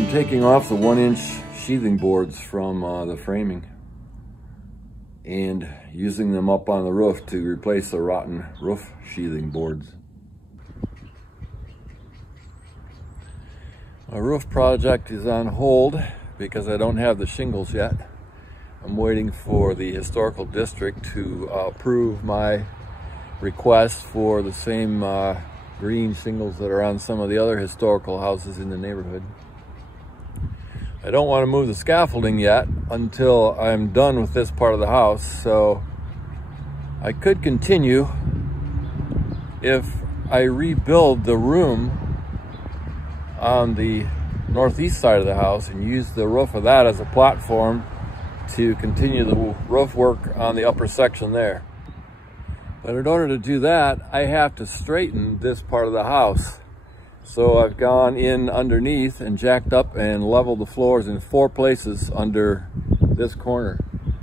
I'm taking off the 1-inch sheathing boards from the framing and using them up on the roof to replace the rotten roof sheathing boards. My roof project is on hold because I don't have the shingles yet. I'm waiting for the historical district to approve my request for the same green shingles that are on some of the other historical houses in the neighborhood. I don't want to move the scaffolding yet until I'm done with this part of the house, so I could continue if I rebuild the room on the northeast side of the house and use the roof of that as a platform to continue the roof work on the upper section there. But in order to do that, I have to straighten this part of the house. So I've gone in underneath and jacked up and leveled the floors in 4 places under this corner.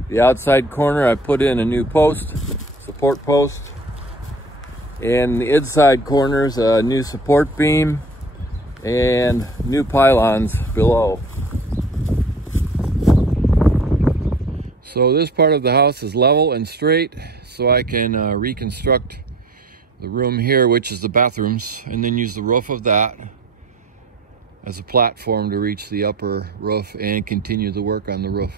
The outside corner, I put in a new post, support post, and the inside corners, a new support beam and new pylons below. So this part of the house is level and straight, so I can reconstruct the room here, which is the bathrooms, and then use the roof of that as a platform to reach the upper roof and continue the work on the roof.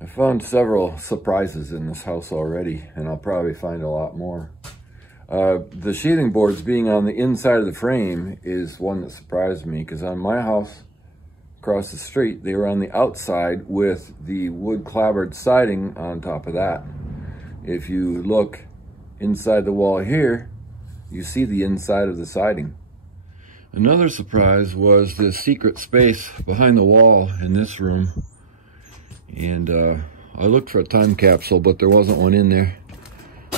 I found several surprises in this house already, and I'll probably find a lot more. The sheathing boards being on the inside of the frame is one that surprised me, because on my house across the street, they were on the outside with the wood clapboard siding on top of that. If you look inside the wall here, you see the inside of the siding. Another surprise was the secret space behind the wall in this room. And I looked for a time capsule, but there wasn't one in there.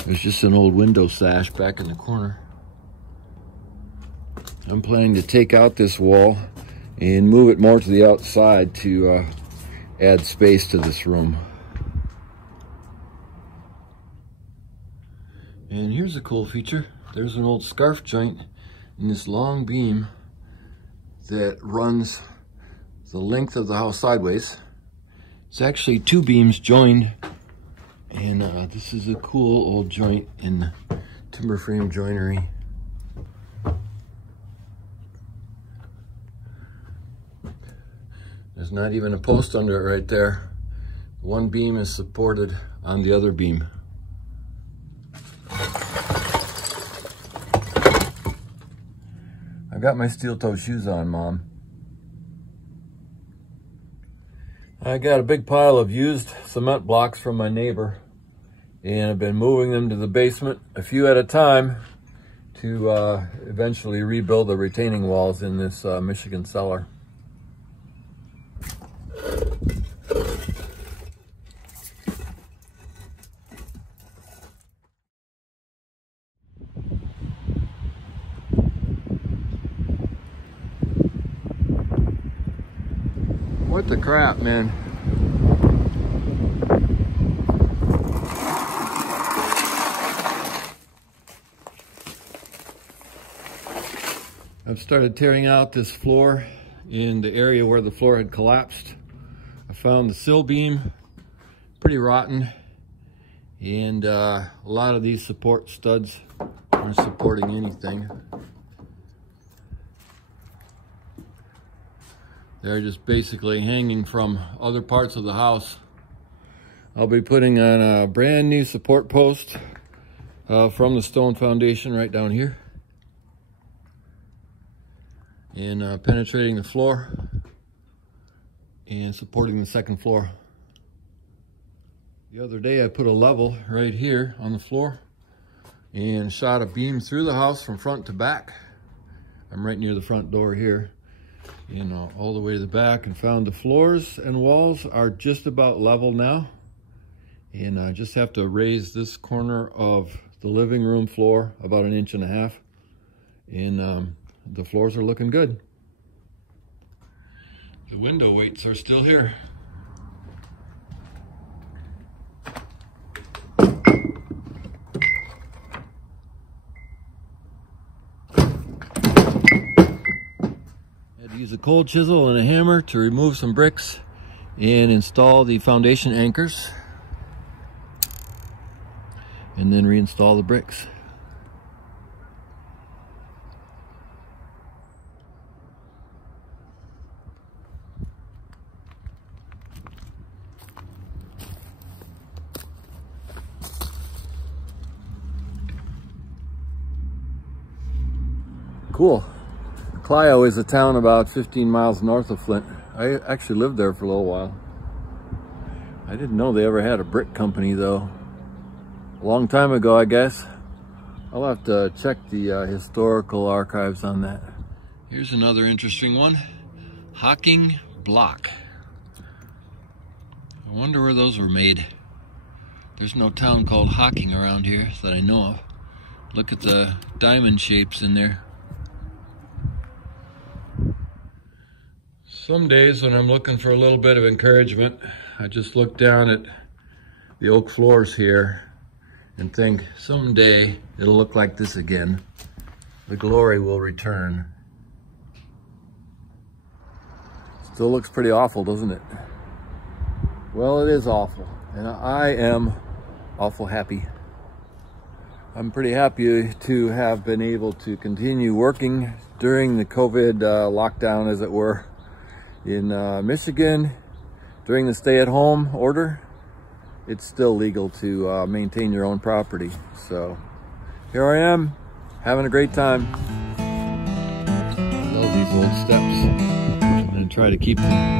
There's just an old window sash back in the corner. I'm planning to take out this wall and move it more to the outside to add space to this room. And here's a cool feature. There's an old scarf joint in this long beam that runs the length of the house sideways. It's actually 2 beams joined, and this is a cool old joint in timber frame joinery. There's not even a post under it right there. One beam is supported on the other beam. I got my steel-toe shoes on, Mom. I got a big pile of used cement blocks from my neighbor, and I've been moving them to the basement a few at a time to eventually rebuild the retaining walls in this Michigan cellar. What the crap, man? I've started tearing out this floor in the area where the floor had collapsed. I found the sill beam pretty rotten, and a lot of these support studs aren't supporting anything. They're just basically hanging from other parts of the house. I'll be putting on a brand new support post from the stone foundation right down here, and penetrating the floor and supporting the second floor. The other day I put a level right here on the floor and shot a beam through the house from front to back. I'm right near the front door here. All the way to the back, and found the floors and walls are just about level now. And I just have to raise this corner of the living room floor about 1.5 inches. And the floors are looking good. The window weights are still here. Use a cold chisel and a hammer to remove some bricks and install the foundation anchors, and then reinstall the bricks. Cool. Clio is a town about 15 miles north of Flint. I actually lived there for a little while. I didn't know they ever had a brick company though. A long time ago, I guess. I'll have to check the historical archives on that. Here's another interesting one. Hocking block. I wonder where those were made. There's no town called Hocking around here that I know of. Look at the diamond shapes in there. Some days when I'm looking for a little bit of encouragement, I just look down at the oak floors here and think someday it'll look like this again. The glory will return. Still looks pretty awful, doesn't it? Well, it is awful, and I am awful happy. I'm pretty happy to have been able to continue working during the COVID lockdown, as it were, in Michigan. During the stay-at-home order, it's still legal to maintain your own property. So here I am, having a great time. I love these old steps. I'm gonna try to keep them.